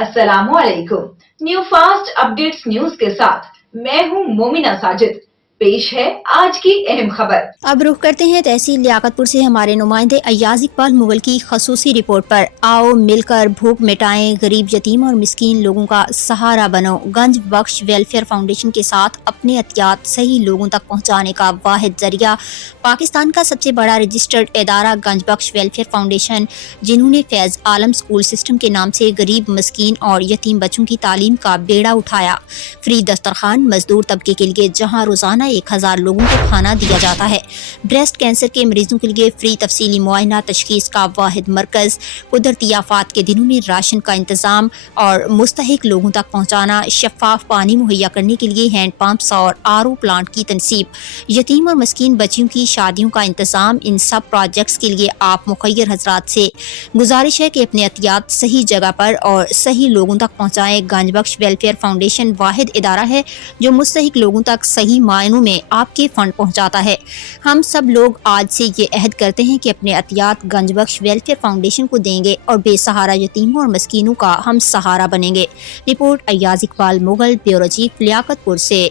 अस्सलामु अलैकुम। New fast updates news के साथ मैं हूं मोमिना साजिद। पेश है आज की अहम खबर। अब रुख करते हैं तहसील लियाकतपुर से हमारे नुमाइंदे अय्याज इकबाल मुगल की खसूसी रिपोर्ट पर। आओ मिलकर भूख मिटाएं, गरीब यतीम और मिस्कीन लोगों का सहारा बनो। गंज बख्श वेलफेयर फाउंडेशन के साथ अपने अतियात सही लोगों तक पहुंचाने का वाहिद जरिया पाकिस्तान का सबसे बड़ा रजिस्टर्ड इदारा गंज बख्श वेलफेयर फाउंडेशन, जिन्होंने फैज़ आलम स्कूल सिस्टम के नाम से गरीब, मिस्कीन और यतीम बच्चों की तालीम का बेड़ा उठाया। फ्री दस्तरखान मजदूर तबके के लिए, जहाँ रोजाना 1000 लोगों को खाना दिया जाता है। ब्रेस्ट कैंसर के मरीजों के लिए फ्री तफसीली मुआयना तशखीस का वाहिद मरकज। कुदरती आफात के दिनों में राशन का इंतजाम और मुस्तहिक लोगों तक पहुँचाना। शफाफ पानी मुहैया करने के लिए हैंड पंप्स और RO प्लांट की तनसीब। यतीम और मस्कीन बच्चियों की शादियों का इंतजाम। इन सब प्रोजेक्ट्स के लिए आप मुखय्यर हजरात से गुजारिश है कि अपने एहतियात सही जगह पर और सही लोगों तक पहुँचाएँ। गंज बख्श वेलफेयर फाउंडेशन वाहिद इदारा है जो मुस्तहिक लोगों तक सही मायनों में आपके फंड पहुंचाता है। हम सब लोग आज से ये अहद करते हैं कि अपने अतियात गंज बख्श वेलफेयर फाउंडेशन को देंगे और बेसहारा यतीमों और मस्कीनों का हम सहारा बनेंगे। Report Ayyaz Iqbal Mughal, bureau chief Liaquatpur से।